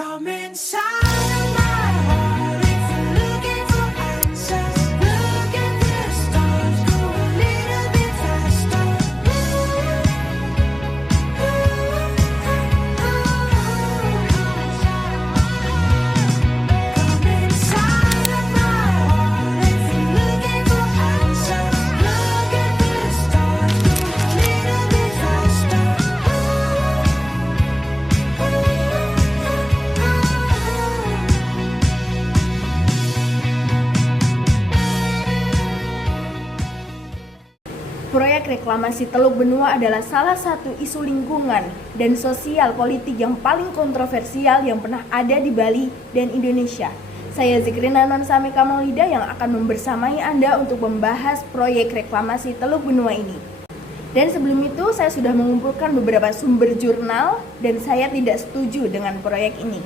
Come inside my heart if you're looking for answers. Look at the stars, go a little bit faster. Come inside of my heart if you're looking for answers. Look at the stars, go a little bit faster. Proyek reklamasi Teluk Benua adalah salah satu isu lingkungan dan sosial politik yang paling kontroversial yang pernah ada di Bali dan Indonesia. Saya Zikrina Nonsami Kamalida yang akan membersamai Anda untuk membahas proyek reklamasi Teluk Benua ini. Dan sebelum itu saya sudah mengumpulkan beberapa sumber jurnal dan saya tidak setuju dengan proyek ini.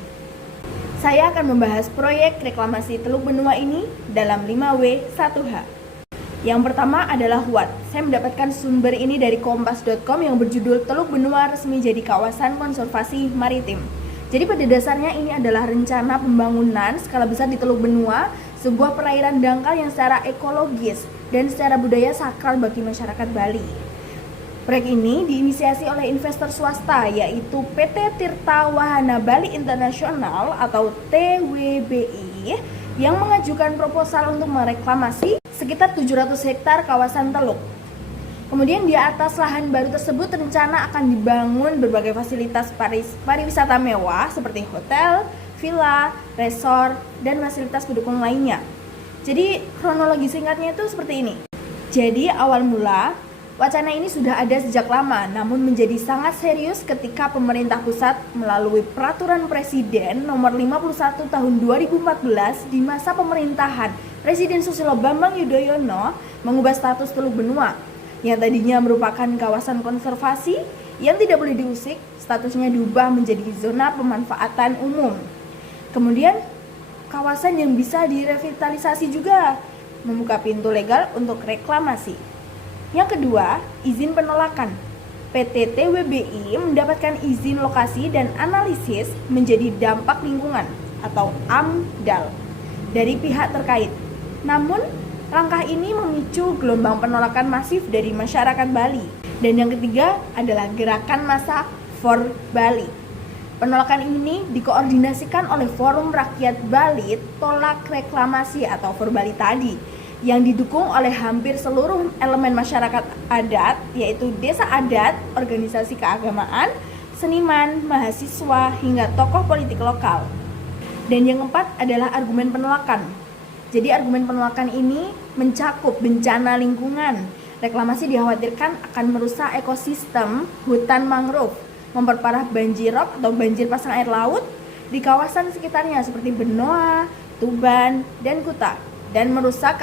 Saya akan membahas proyek reklamasi Teluk Benua ini dalam 5W 1H. Yang pertama adalah WAT. Saya mendapatkan sumber ini dari kompas.com yang berjudul Teluk Benua resmi jadi kawasan konservasi maritim. Jadi pada dasarnya ini adalah rencana pembangunan skala besar di Teluk Benua, sebuah perairan dangkal yang secara ekologis dan secara budaya sakral bagi masyarakat Bali. Proyek ini diinisiasi oleh investor swasta yaitu PT Tirta Wahana Bali International atau TWBI yang mengajukan proposal untuk mereklamasi sekitar 700 hektar kawasan teluk. Kemudian di atas lahan baru tersebut rencana akan dibangun berbagai fasilitas pariwisata mewah seperti hotel, villa, resort, dan fasilitas pendukung lainnya. Jadi kronologi singkatnya itu seperti ini. Jadi awal mula wacana ini sudah ada sejak lama, namun menjadi sangat serius ketika pemerintah pusat melalui Peraturan Presiden Nomor 51 Tahun 2014 di masa pemerintahan Presiden Susilo Bambang Yudhoyono mengubah status Teluk Benua yang tadinya merupakan kawasan konservasi yang tidak boleh diusik, statusnya diubah menjadi zona pemanfaatan umum. Kemudian kawasan yang bisa direvitalisasi juga, membuka pintu legal untuk reklamasi. Yang kedua, izin penolakan. PT TWBI mendapatkan izin lokasi dan analisis menjadi dampak lingkungan atau AMDAL dari pihak terkait. Namun, langkah ini memicu gelombang penolakan masif dari masyarakat Bali. Dan yang ketiga adalah gerakan massa For Bali. Penolakan ini dikoordinasikan oleh Forum Rakyat Bali Tolak Reklamasi atau For Bali tadi, yang didukung oleh hampir seluruh elemen masyarakat adat, yaitu desa adat, organisasi keagamaan, seniman, mahasiswa, hingga tokoh politik lokal. Dan yang keempat adalah argumen penolakan. Jadi argumen penolakan ini mencakup bencana lingkungan. Reklamasi dikhawatirkan akan merusak ekosistem hutan mangrove, memperparah banjirop atau banjir pasang air laut di kawasan sekitarnya seperti Benoa, Tuban, dan Kuta, dan merusak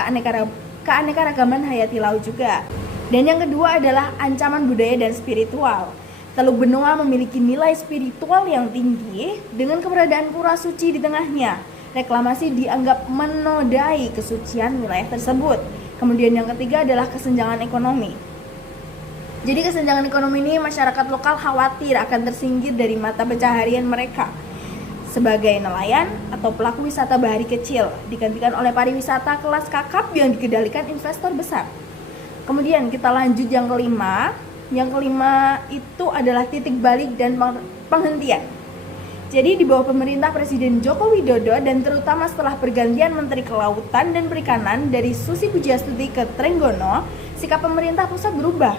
keanekaragaman hayati laut juga. Dan yang kedua adalah ancaman budaya dan spiritual. Teluk Benua memiliki nilai spiritual yang tinggi dengan keberadaan pura suci di tengahnya. Reklamasi dianggap menodai kesucian wilayah tersebut. Kemudian yang ketiga adalah kesenjangan ekonomi. Jadi kesenjangan ekonomi ini masyarakat lokal khawatir akan tersingkir dari mata pencaharian mereka sebagai nelayan atau pelaku wisata bahari kecil, digantikan oleh pariwisata kelas kakap yang dikendalikan investor besar. Kemudian kita lanjut yang kelima. Yang kelima itu adalah titik balik dan penghentian. Jadi di bawah pemerintah Presiden Joko Widodo dan terutama setelah pergantian Menteri Kelautan dan Perikanan dari Susi Pujiastuti ke Trenggono, sikap pemerintah pusat berubah.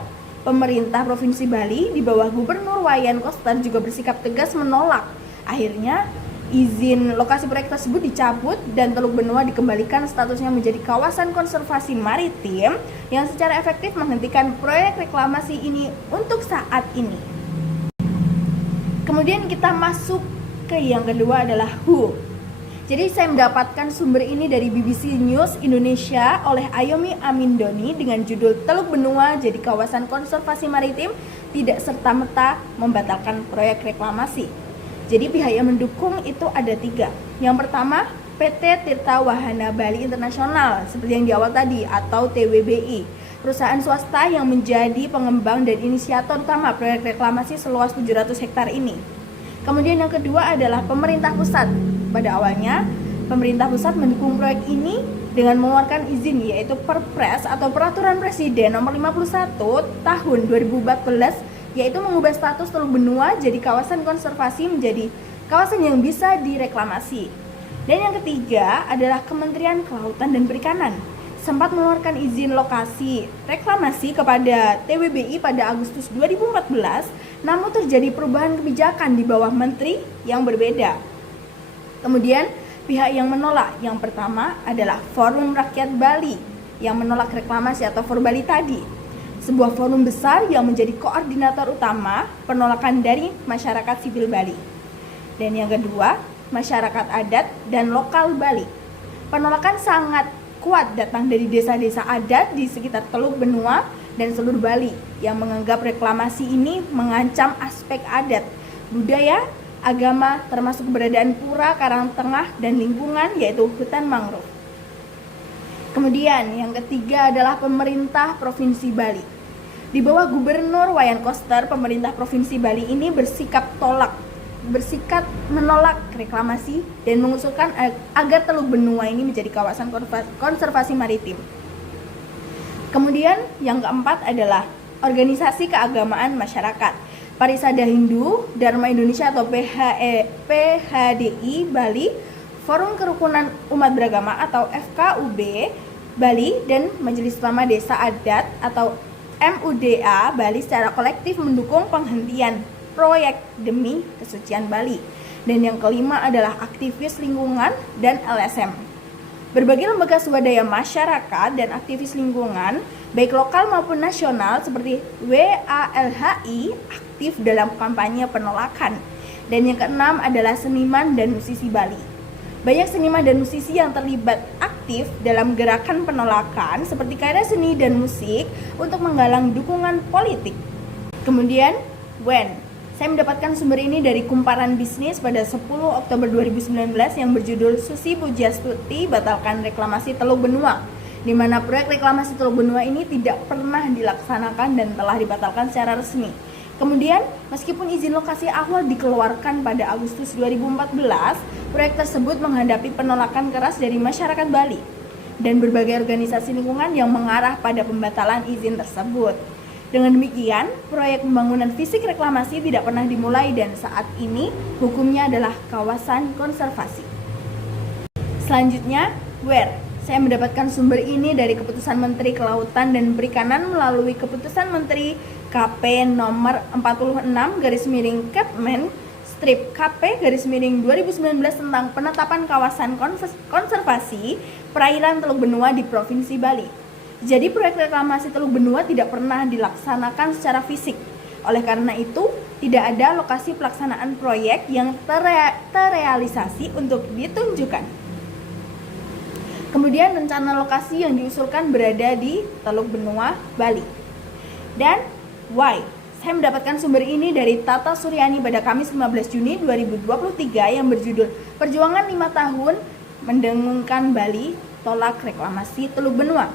Pemerintah Provinsi Bali di bawah Gubernur Wayan Koster juga bersikap tegas menolak. Akhirnya izin lokasi proyek tersebut dicabut dan Teluk Benua dikembalikan statusnya menjadi kawasan konservasi maritim yang secara efektif menghentikan proyek reklamasi ini untuk saat ini. Kemudian kita masuk ke yang kedua adalah WHO. Jadi saya mendapatkan sumber ini dari BBC News Indonesia oleh Ayomi Amindoni dengan judul Teluk Benua jadi kawasan konservasi maritim tidak serta-merta membatalkan proyek reklamasi. Jadi pihak yang mendukung itu ada 3. Yang pertama, PT Tirta Wahana Bali International seperti yang di awal tadi atau TWBI, perusahaan swasta yang menjadi pengembang dan inisiator utama proyek reklamasi seluas 700 hektar ini. Kemudian yang kedua adalah pemerintah pusat. Pada awalnya, pemerintah pusat mendukung proyek ini dengan mengeluarkan izin, yaitu Perpres atau Peraturan Presiden Nomor 51 Tahun 2014, yaitu mengubah status Teluk Benua jadi kawasan konservasi menjadi kawasan yang bisa direklamasi. Dan yang ketiga adalah Kementerian Kelautan dan Perikanan sempat mengeluarkan izin lokasi reklamasi kepada TWBI pada Agustus 2014, namun terjadi perubahan kebijakan di bawah menteri yang berbeda. Kemudian pihak yang menolak, yang pertama adalah Forum Rakyat Bali yang menolak reklamasi atau Forbali tadi, sebuah forum besar yang menjadi koordinator utama penolakan dari masyarakat sipil Bali. Dan yang kedua, masyarakat adat dan lokal Bali. Penolakan sangat kuat datang dari desa-desa adat di sekitar Teluk Benua dan seluruh Bali yang menganggap reklamasi ini mengancam aspek adat, budaya, agama, termasuk keberadaan pura, karang tengah, dan lingkungan, yaitu hutan mangrove. Kemudian yang ketiga adalah pemerintah Provinsi Bali. Di bawah Gubernur Wayan Koster, pemerintah Provinsi Bali ini bersikap menolak reklamasi dan mengusulkan agar Teluk Benua ini menjadi kawasan konservasi maritim. Kemudian yang keempat adalah organisasi keagamaan masyarakat. Parisada Hindu Dharma Indonesia atau PHDI Bali, Forum Kerukunan Umat Beragama atau FKUB Bali, dan Majelis Ulama Desa Adat atau MUDA Bali secara kolektif mendukung penghentian proyek demi kesucian Bali. Dan yang kelima adalah aktivis lingkungan dan LSM. Berbagai lembaga swadaya masyarakat dan aktivis lingkungan, baik lokal maupun nasional seperti WALHI, aktif dalam kampanye penolakan. Dan yang keenam adalah seniman dan musisi Bali. Banyak seniman dan musisi yang terlibat aktif dalam gerakan penolakan seperti karya seni dan musik untuk menggalang dukungan politik. Kemudian, saya mendapatkan sumber ini dari Kumparan Bisnis pada 10 Oktober 2019 yang berjudul Susi Pujastuti batalkan reklamasi Teluk Benua, di mana proyek reklamasi Teluk Benua ini tidak pernah dilaksanakan dan telah dibatalkan secara resmi. Kemudian, meskipun izin lokasi awal dikeluarkan pada Agustus 2014, proyek tersebut menghadapi penolakan keras dari masyarakat Bali dan berbagai organisasi lingkungan yang mengarah pada pembatalan izin tersebut. Dengan demikian, proyek pembangunan fisik reklamasi tidak pernah dimulai dan saat ini hukumnya adalah kawasan konservasi. Selanjutnya, saya mendapatkan sumber ini dari Keputusan Menteri Kelautan dan Perikanan melalui Keputusan Menteri KP nomor 46 Kepmen KP 2019 tentang penetapan kawasan konservasi perairan Teluk Benua di Provinsi Bali. Jadi proyek reklamasi Teluk Benua tidak pernah dilaksanakan secara fisik. Oleh karena itu, tidak ada lokasi pelaksanaan proyek yang terrealisasi untuk ditunjukkan. Kemudian rencana lokasi yang diusulkan berada di Teluk Benua, Bali. Dan saya mendapatkan sumber ini dari Tata Suryani pada Kamis 15 Juni 2023 yang berjudul Perjuangan 5 Tahun Mendengungkan Bali Tolak Reklamasi Teluk Benua.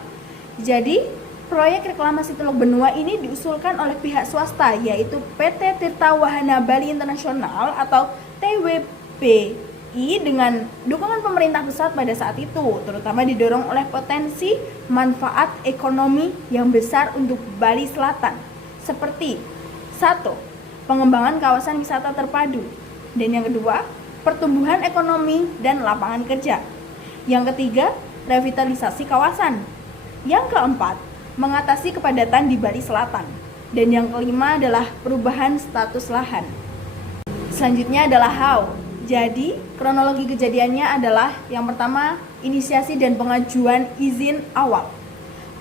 Jadi, proyek reklamasi Teluk Benua ini diusulkan oleh pihak swasta, yaitu PT Tirta Wahana Bali Internasional atau TWBI dengan dukungan pemerintah pusat pada saat itu, terutama didorong oleh potensi manfaat ekonomi yang besar untuk Bali Selatan, seperti 1. Pengembangan kawasan wisata terpadu, dan yang kedua, pertumbuhan ekonomi dan lapangan kerja. Yang ketiga, revitalisasi kawasan. Yang keempat, mengatasi kepadatan di Bali Selatan. Dan yang kelima adalah perubahan status lahan. Selanjutnya adalah how. Jadi, kronologi kejadiannya adalah yang pertama, inisiasi dan pengajuan izin awal.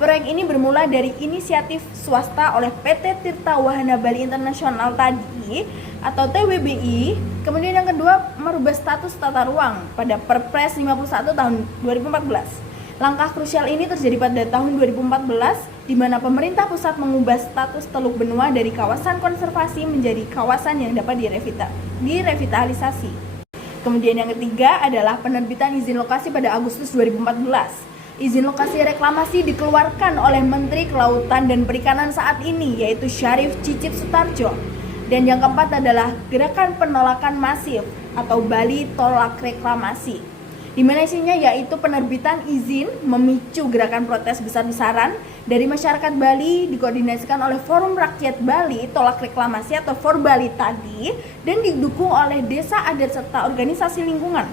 Proyek ini bermula dari inisiatif swasta oleh PT Tirta Wahana Bali Internasional tadi atau TWBI. Kemudian yang kedua, merubah status tata ruang pada Perpres 51 tahun 2014. Langkah krusial ini terjadi pada tahun 2014 di mana pemerintah pusat mengubah status Teluk Benua dari kawasan konservasi menjadi kawasan yang dapat direvitalisasi. Kemudian yang ketiga adalah penerbitan izin lokasi pada Agustus 2014. Izin lokasi reklamasi dikeluarkan oleh Menteri Kelautan dan Perikanan saat ini, yaitu Syarif Cicip Sutarjo. Dan yang keempat adalah gerakan penolakan masif atau Bali Tolak Reklamasi, di mana isinya yaitu penerbitan izin memicu gerakan protes besar-besaran dari masyarakat Bali, dikoordinasikan oleh Forum Rakyat Bali Tolak Reklamasi atau Forbali tadi, dan didukung oleh desa adat serta organisasi lingkungan.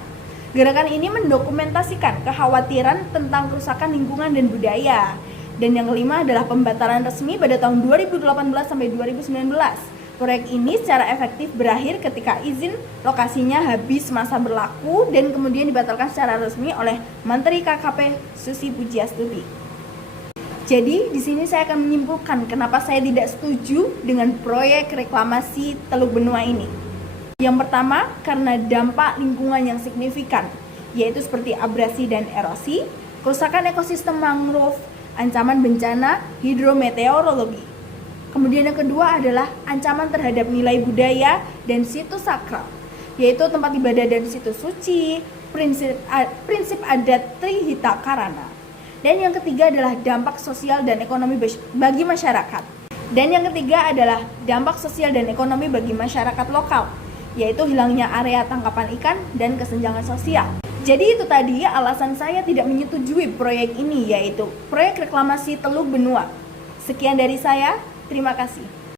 Gerakan ini mendokumentasikan kekhawatiran tentang kerusakan lingkungan dan budaya. Dan yang kelima adalah pembatalan resmi pada tahun 2018 sampai 2019. Proyek ini secara efektif berakhir ketika izin lokasinya habis masa berlaku dan kemudian dibatalkan secara resmi oleh Menteri KKP Susi Pujiastuti. Jadi di sini saya akan menyimpulkan kenapa saya tidak setuju dengan proyek reklamasi Teluk Benua ini. Yang pertama, karena dampak lingkungan yang signifikan, yaitu seperti abrasi dan erosi, kerusakan ekosistem mangrove, ancaman bencana hidrometeorologi. Kemudian yang kedua adalah ancaman terhadap nilai budaya dan situs sakral, yaitu tempat ibadah dan situs suci, prinsip adat Trihita Karana. Dan yang ketiga adalah dampak sosial dan ekonomi bagi masyarakat. Dan yang ketiga adalah dampak sosial dan ekonomi bagi masyarakat lokal, yaitu hilangnya area tangkapan ikan dan kesenjangan sosial. Jadi itu tadi alasan saya tidak menyetujui proyek ini, yaitu proyek reklamasi Teluk Benua. Sekian dari saya. Terima kasih.